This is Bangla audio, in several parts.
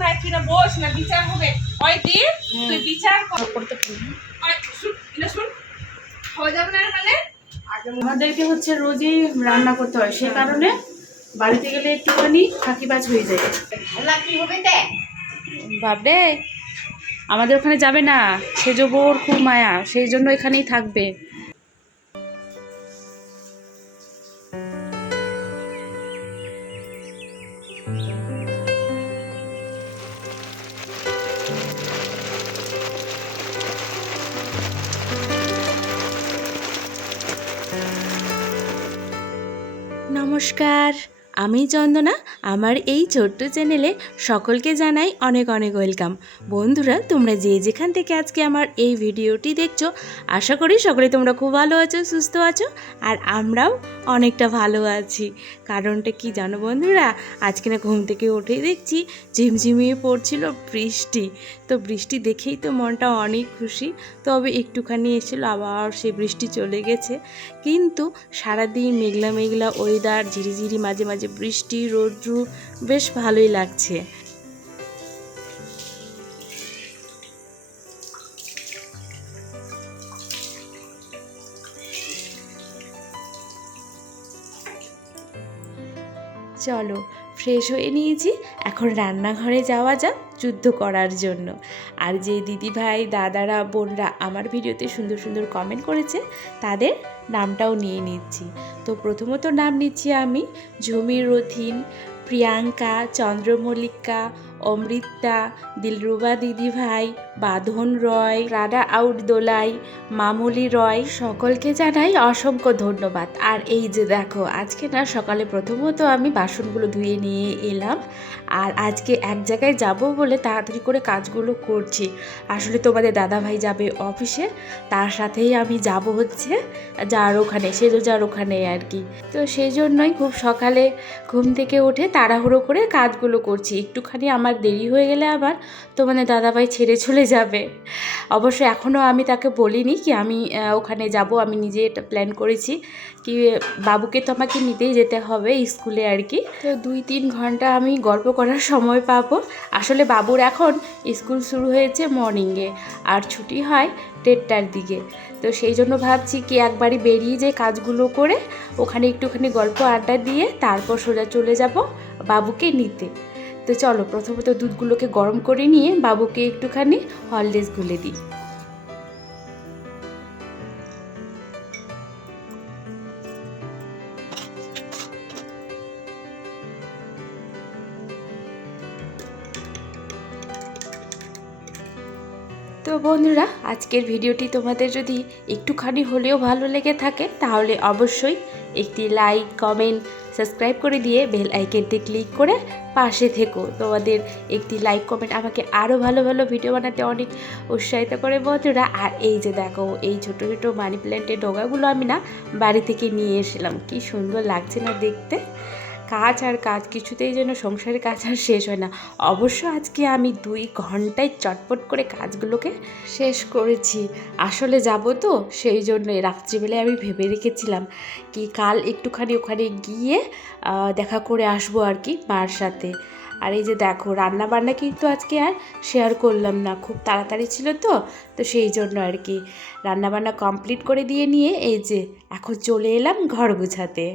না, তুই না বস না, বিচার হবে। ওই দি তুই বিচার করতে পারবি। ওই শুন না, শুন হয়ে যাবে না মানে আমাদেরকে হচ্ছে রোজই রান্না করতে হয়, সেই কারণে বাড়িতে গেলে একটুখানি ফাঁকিবাজ হয়ে যায়। কি হবে তে বাপরে, আমাদের ওখানে যাবে না, সেজবোর খুব মায়া, সেই জন্য এখানেই থাকবে। নমস্কার, আমি চন্দনা। আমার এই ছোট্ট চ্যানেলে সকলকে জানাই অনেক অনেক ওয়েলকাম। বন্ধুরা, তোমরা যে যেখান থেকে আজকে আমার এই ভিডিওটি দেখছো, আশা করি সকলে তোমরা খুব ভালো আছো, সুস্থ আছো, আর আমরাও অনেকটা ভালো আছি। কারণটা কি জানো বন্ধুরা, আজকে না ঘুম থেকে উঠেই দেখছি ঝিমঝিমিয়ে পড়ছিল বৃষ্টি। তো বৃষ্টি দেখেই তো মনটা অনেক খুশি। তবে একটুখানি এসেছিলো, আবার সে বৃষ্টি চলে গেছে। কিন্তু সারাদিন মেঘলা মেঘলা ওয়েদার, ঝিরিঝিরি মাঝে মাঝে বৃষ্টি, রৌদ্র, বেশ ভালোই লাগছে। চলো, ফ্রেশ হয়ে নিয়েছি, এখন রান্নাঘরে যাওয়া যাক যুদ্ধ করার জন্য। আর যে দিদি ভাই, দাদারা, বোনরা আমার ভিডিওতে সুন্দর সুন্দর কমেন্ট করেছে, তাদের নামটাও নিয়ে নিচ্ছি। তো প্রথমত নাম নিচ্ছি আমি ঝুমির রথিন, প্রিয়াঙ্কা, চন্দ্রমল্লিকা, অমৃতা, দিলরুবা দিদি ভাই, বাঁধন রয়, রাডা আউট দোলাই, মামুলি রয়, সকলকে জানাই অসংখ্য ধন্যবাদ। আর এই যে দেখো, আজকে না সকালে প্রথমত আমি বাসনগুলো ধুয়ে নিয়ে এলাম, আর আজকে এক জায়গায় যাব বলে তাড়াতাড়ি করে কাজগুলো করছি। আসলে তোমাদের দাদাভাই যাবে অফিসে, তার সাথেই আমি যাব হচ্ছে যার ওখানে, সেজো যার ওখানে আর কি। তো সেই জন্যই খুব সকালে ঘুম থেকে উঠে তাড়াহুড়ো করে কাজগুলো করছি। একটুখানি আমার দেরি হয়ে গেলে আবার তোমাদের দাদাভাই ছেড়ে চলে যাবে। অবশ্য এখনও আমি তাকে বলিনি কি আমি ওখানে যাব, আমি নিজে এটা প্ল্যান করেছি কি বাবুকে তো আমাকে নিতেই যেতে হবে স্কুলে আর কি। তো 2-3 ঘন্টা আমি গল্প করার সময় পাবো। আসলে বাবুর এখন স্কুল শুরু হয়েছে মর্নিংয়ে, আর ছুটি হয় 1:30টার দিকে। তো সেই জন্য ভাবছি কি একবারই বেরিয়ে যে কাজগুলো করে ওখানে একটুখানি গল্প আড্ডা দিয়ে তারপর সোজা চলে যাব বাবুকে নিতে। তো চলো, প্রথমত দুধগুলোকে গরম করে নিয়ে বাবুকে একটুখানি হরলিক্স গুলে দিই। তো বন্ধুরা, আজকের ভিডিওটি তোমাদের যদি একটুখানি হলেও ভালো লেগে থাকে, তাহলে অবশ্যই একটি লাইক, কমেন্ট, সাবস্ক্রাইব করে দিয়ে বেল আইকনটি ক্লিক করে পাশে থেকো। তোমাদের একটি লাইক, কমেন্ট আমাকে আরও ভালো ভালো ভিডিও বানাতে অনেক উৎসাহিত করে বন্ধুরা। আর এই যে দেখো, এই ছোটো ছোটো মানি প্ল্যান্টের ডগাগুলো আমি না বাড়ি থেকে নিয়ে এসেছিলাম। কি সুন্দর লাগছে না দেখতে। কাজ আর কাজ, কিছুতেই যেন সংসারের কাজ আর শেষ হয় না। অবশ্য আজকে আমি 2 ঘন্টায় চটপট করে কাজগুলোকে শেষ করেছি। আসলে যাব তো, সেই জন্যই রাত্রিবেলায় আমি ভেবে রেখেছিলাম কি কাল একটুখানি ওখানে গিয়ে দেখা করে আসবো আর কি মার সাথে। আর এই যে দেখো, রান্না বান্না কিন্তু আজকে আর শেয়ার করলাম না, খুব তাড়াতাড়ি ছিল তো, তো সেই জন্য আর কি রান্নাবান্না কমপ্লিট করে দিয়ে নিয়ে এই যে এখন চলে এলাম ঘর গোছাতে।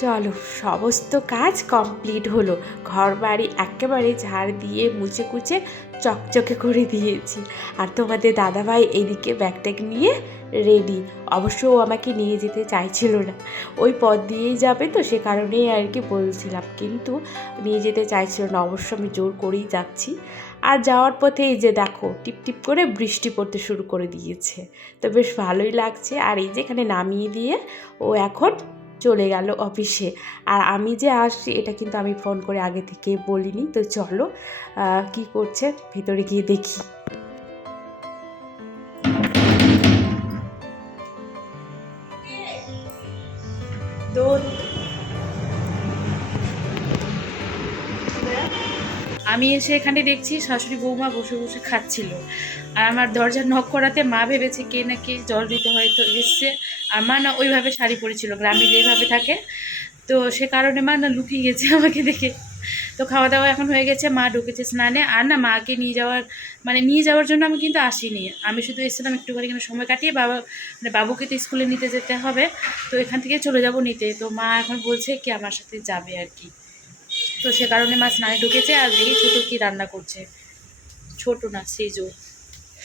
চলো, সমস্ত কাজ কমপ্লিট হলো। ঘর বাড়ি একেবারে ঝাড় দিয়ে মুছে কুচে চকচকে করে দিয়েছি। আর তোমাদের দাদাভাই এদিকে ব্যাগট্যাগ নিয়ে রেডি। অবশ্য ও আমাকে নিয়ে যেতে চাইছিল না, ওই পথ দিয়েই যাবে তো, সে কারণেই আর কি বলছিলাম, কিন্তু নিয়ে যেতে চাইছিল না। অবশ্য আমি জোর করেই যাচ্ছি। আর যাওয়ার পথে এই যে দেখো, টিপ টিপ করে বৃষ্টি পড়তে শুরু করে দিয়েছে, তো বেশ ভালোই লাগছে। আর এই যে এখানে নামিয়ে দিয়ে ও এখন চলে গেল অফিসে। আর আমি যে আসছি এটা কিন্তু আমি ফোন করে আগে থেকে বলিনি। তো চলো কি করছে ভেতরে গিয়ে দেখি। আমি এসে এখানে দেখছি শাশুড়ি বৌমা বসে বসে খাচ্ছিল। আর আমার দরজা নক করাতে মা ভেবেছে কে না কে জল দিতে হয়তো এসছে। আর মা না ওইভাবে শাড়ি পরেছিল, গ্রামে যেভাবে থাকে, তো সে কারণে মা না লুকিয়ে গেছে আমাকে দেখে। তো খাওয়া দাওয়া এখন হয়ে গেছে, মা ঢুকেছে স্নানে। আর না মাকে নিয়ে যাওয়ার জন্য আমি কিন্তু আসিনি, আমি শুধু এসেছিলাম একটুখানি সময় কাটিয়ে বাবুকে তো স্কুলে নিতে যেতে হবে, তো এখান থেকে চলে যাব নিতে। তো মা এখন বলছে কি আমার সাথে যাবে আর কি, তো সে কারণে মা স্নানে ঢুকেছে। আর দেখি ছোটো কি রান্না করছে, ছোট না সেজো।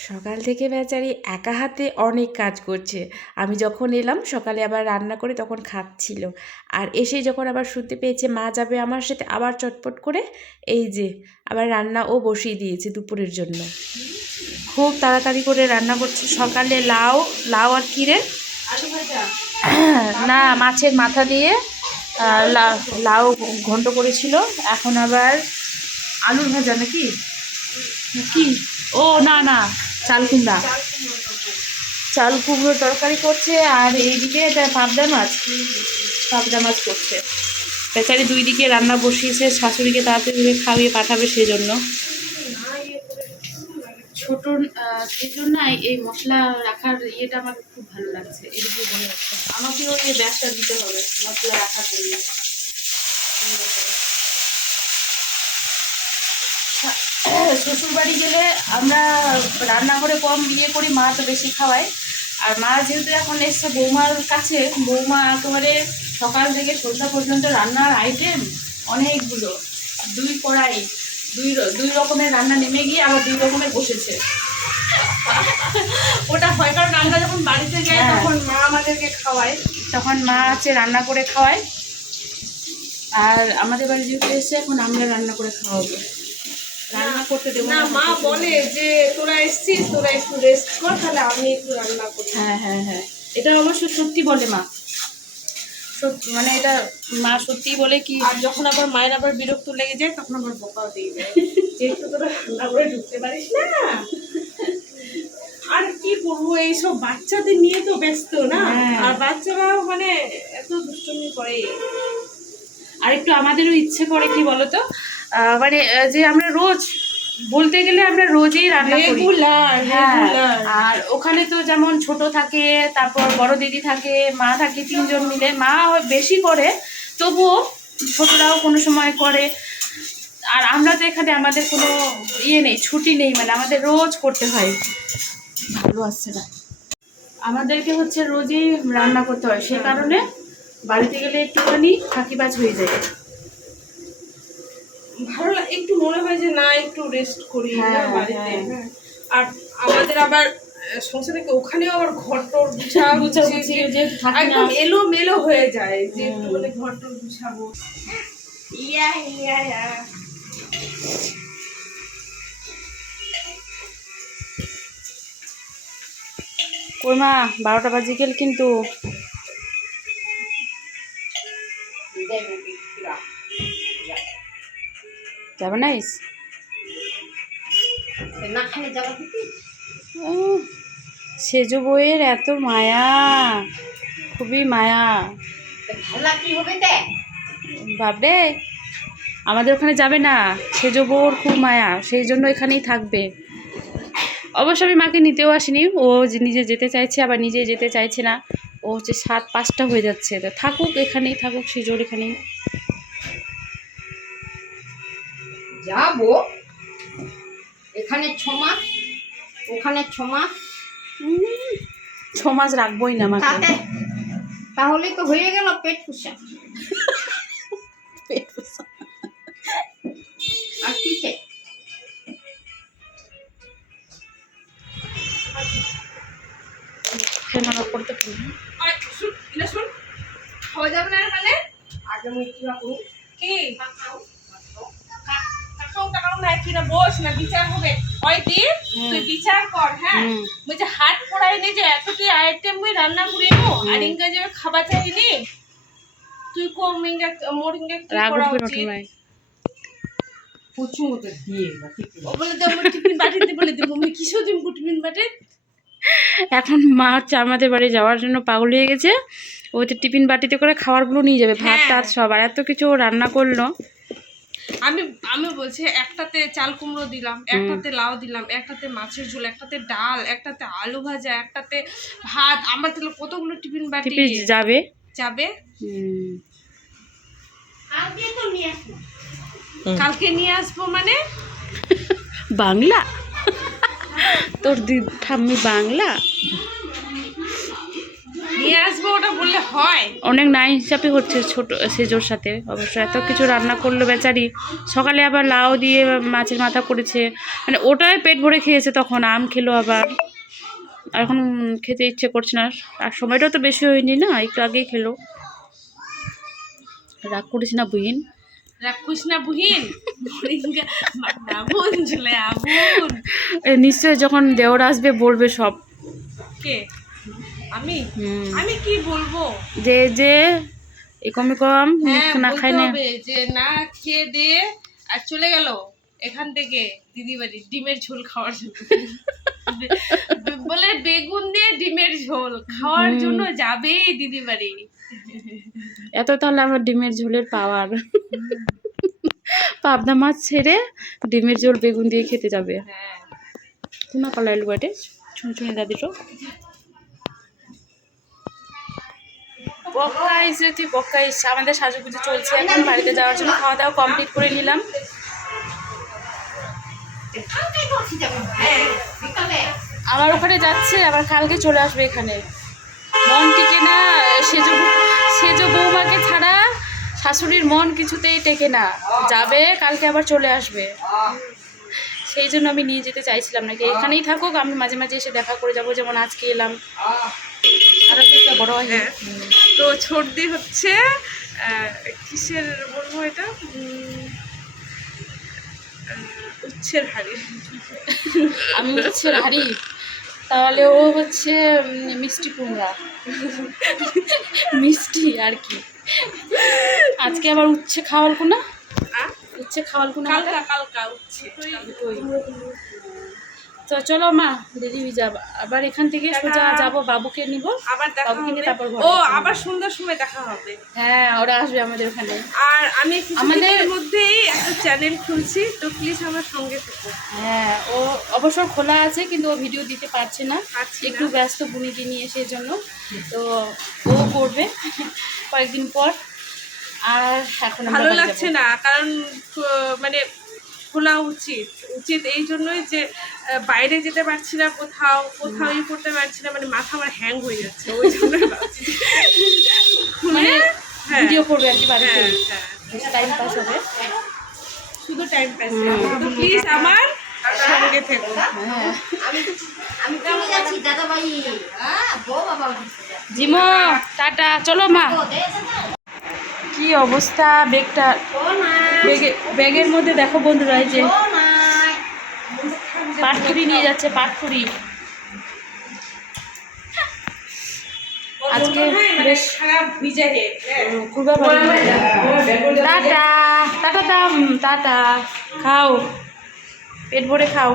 সকাল থেকে বেচারি একা হাতে অনেক কাজ করছে। আমি যখন এলাম সকালে আবার রান্না করে তখন খাচ্ছিল। আর এসে যখন আবার শুনতে পেয়েছে মা যাবে আমার সাথে, আবার চটপট করে এই যে আবার রান্না ও বসিয়ে দিয়েছে দুপুরের জন্য। খুব তাড়াতাড়ি করে রান্না করছে। সকালে লাউ আর কিরে না মাছের মাথা দিয়ে লাউ ঘন্ট করেছিল। এখন আবার আলুর ভাজা নাকি কি, ও না না চাল কুমড়ো তরকারি করছে। আর এইদিকে এটা পাবদা মাছ করছে। বেচারি দুই দিকে রান্না বসিয়েছে, শাশুড়িকে তাড়াতাড়ি খাইয়ে পাঠাবে সেই জন্য। ছোট সেই জন্য এই মশলা রাখার ইয়েটা আমার খুব ভালো লাগছে। এদিকে বলে রাখতে হবে, আমাকেও এই ব্যাগটা দিতে হবে মশলা রাখার জন্য। শ্বশুরবাড়ি গেলে আমরা রান্নাঘরে কম বিয়ে করি, মা তো বেশি খাওয়ায়। আর মা যেহেতু এখন এসছে বৌমার কাছে, বৌমা একেবারে সকাল থেকে সন্ধ্যা পর্যন্ত রান্নার আইটেম অনেকগুলো, 2 কড়াই, দুই রকমের রান্না নেমে গিয়ে আবার 2 রকমের বসেছে। ওটা হয় কারণ আমরা যখন বাড়িতে যাই তখন মা আমাদেরকে খাওয়ায়, তখন মা রান্না করে খাওয়ায়। আর আমাদের বাড়ি যেহেতু এসে এখন আমরা রান্না করে খাওয়াবো, রান্না করতে দেবো না। মা বলে যে তোরা এসছিস, তোরা একটু রেস্ট কর, তাহলে আমি একটু রান্না করি। হ্যাঁ, এটা অবশ্য সত্যি বলে মা, মানে এটা মা সত্যিই বলে কি। আর যখন আবার মায়ের আবার বিরক্ত লেগে যায় তখন আবার বকাও দিয়ে দেয়, যেহেতু তোরা রান্না করে ঢুকতে পারিস না। আর কি করবো, এইসব বাচ্চাদের নিয়ে তো ব্যস্ত না, আর বাচ্চারা মানে এত দুষ্টুমি করে। আর একটু আমাদেরও ইচ্ছে করে কি বলতো, মানে যে আমরা রোজ বলতে গেলে আমরা রোজই রান্না করি। আর ওখানে তো যেমন ছোট থাকে, তারপর বড় দিদি থাকে, মা থাকে, 3 জন মিলে। মা বেশি করে, তবুও ছোটরাও কোনো সময় করে। আর আমরা তো এখানে আমাদের কোনো নেই, ছুটি নেই, মানে আমাদের রোজ করতে হয়। ভালো আসছে না, আমাদেরকে হচ্ছে রোজই রান্না করতে হয়, সেই কারণে বাড়িতে গেলে একটুখানি ফাঁকিবাজ হয়ে যায়। ভালো একটু মনে হয় যে না একটু রেস্ট করি বাড়িতে। আর আমাদের আবার সংসারে ওখানেও আবার ঘর-টর গুছাগুছি একদম এলোমেলো হয়ে যায়, যে একটু মানে ঘর-টর গুছাবো। কই মা 12টা বাজে গেল কিন্তু। যাবে না সেজো বইয়ের এত মায়া, খুবই মায়া। বাবরে আমাদের ওখানে যাবে না, সেজো বউর খুব মায়া, সেই জন্য এখানেই থাকবে। অবশ্য আমি মাকে নিতেও আসিনি, ও নিজে যেতে চাইছে, আবার নিজে যেতে চাইছে না। ও হচ্ছে 7-5টা হয়ে যাচ্ছে, তা থাকুক, এখানেই থাকুক, সেজোর এখানেই যাবো। এখানে 6 মাস, ওখানে 6 মাস, 6 মাস রাখবোই না মাকে। তাহলে তো হয়ে গেল পেট পুষা। আর কি চাই? করতে পারি ওই শুন না শুন খাওয়া যাবে না মানে আগে মুই কিবা করু কি টাকাও নাই তুই না বস না বিচার হবে ওই দি তুই বিচার কর হ্যাঁ বলছে হাট পড়াই নে যে এতটি আইটেম মুই রান্না করিব আর ইনকা যাবে খাবার চাইনি তুই কোন মিঙ্গা মোরিঙ্গা কি করা উচিত পুচু মতো দিয়ে না ঠিক ও বলে দে আমার টিফিন বাটিতে বলে দিব আমি কিসো দিম টিফিন বাটে এখন মা হচ্ছে আমাদের বাড়ি যাওয়ার জন্য পাগল হয়ে গেছে। ও হচ্ছে টিফিন বাটিতে করে খাবারগুলো নিয়ে যাবে, ভাত টাত সব, আর এত কিছু ও রান্না করলো। আমি আমি বলছি একটাতে চাল কুমড়ো দিলাম, একটাতে লাউ দিলাম, একটাতে মাছের ঝোল, একটাতে ডাল, একটাতে আলু ভাজা, একটাতে ভাত। আমার তাহলে কতগুলো টিফিন বাটি যাবে যাবে। কালকে তো নিয়ে আসবো। কালকে নিয়ে আসবো মানে বাংলা তোর ঠাম্মি বাংলা নিয়ে আসবো ওটা বললে হয়? অনেক না হিসাবে হচ্ছে ছোট সেজোর সাথে। অবশ্য এত কিছু রান্না করলো বেচারি। সকালে আবার লাউ দিয়ে মাছের মাথা করেছে, মানে ওটাই পেট ভরে খেয়েছে। তখন আম খেলো আবার, আর এখন খেতে ইচ্ছে করছে না। আর সময়টাও তো বেশি হয়নি না, একটু আগেই খেলো। রাগ করিস না বুহিন, রাখুস না বুহিন। আগুন ঝুলে আগুন। নিশ্চয় যখন দেওর আসবে বলবে সব। কে? আমি আমি কি বলবো? যে যে একম না খাই না, যে না খেয়ে দিয়ে আর চলে গেল এখান থেকে দিদি বাড়ি ডিমের ঝোল খাওয়ার জন্য। বলে বেগুন দিয়ে ডিমের ঝোল খাওয়ার জন্য যাবে দিদি বাড়ি। এত তাহলে আমার ডিমের ঝোলের পাওয়ার। পাবদা মাছ ছেড়ে ডিমের ঝোল বেগুন দিয়ে খেতে যাবে। কোনা পালাইল বাটে ছুঁচুনি দাদিটো বক্কাইস রে তুই বক্কাইস। আমাদের সাজুগুজু চলছে, এখন বাড়িতে যাওয়ার জন্য খাওয়া দাওয়া কমপ্লিট করে নিলাম। আমার ওখানে যাচ্ছে, আবার কালকে চলে আসবে এখানে। মন টিকে না, সেজো বৌমাকে ছাড়া শাশুড়ির মন কিছুতেই টেকে না। যাবে কালকে আবার চলে আসবে, সেই জন্য আমি নিয়ে যেতে চাইছিলাম নাকি এখানেই থাকুক, আমি মাঝে মাঝে এসে দেখা করে যাবো। যেমন আজকে এলাম। আরো একটা বড় হয় তো সর্দি হচ্ছে, কিসের বলবো এটা, উচ্ছের হাড়ি। আমি উচ্ছের হাড়ি, তাহলে ও হচ্ছে মিষ্টি কুমড়া। মিষ্টি আর কি। আজকে আবার উচ্ছে খাওয়াল কোনা, উচ্ছে খাওয়াল কোনা কালকা উচ্ছে। তো চলো মা, দেরি হয়ে যাবে। আবার এখান থেকে সোজা যাবো, বাবুকে নিব, আবার দেখা হবে। তারপর আবার সন্ধ্যার সময় দেখা হবে। হ্যাঁ, ওরা আসবে আমাদের ওখানে। আর আমি আমাদের মধ্যেই একটা চ্যানেল খুলছি, তো প্লিজ আমার সঙ্গে থেকো। হ্যাঁ, ও অবসর খোলা আছে, কিন্তু ও ভিডিও দিতে পারছে না, একটু ব্যস্ত বুনিকে নিয়ে সেই জন্য। তো ও করবে কয়েকদিন পর। আর এখন ভালো লাগছে না, কারণ মানে খোলা উচিত এই জন্যই যে বাইরে যেতে পারছি না, কোথাও ই করতে পারছি না, মানে মাথা আমার হ্যাং হয়ে যাচ্ছে। ওই জন্য মানে ভিডিও করবে আর কি বাড়িতে, টাইম পাস হবে, শুধু টাইম পাস। তো প্লিজ আমার সঙ্গে থেকো। আমি চলে যাচ্ছি দাদা ভাই। জিমো টাটা, চলো মা। কি অবস্থা ব্যাগটা, ব্যাগের মধ্যে দেখো বন্ধুরা, এই যে পাটপুরি নিয়ে যাচ্ছে, পাটপুরি। আজকে বেশ খুবই ভালো। টাটা টাটা টাটা, খাও পেট ভরে খাও।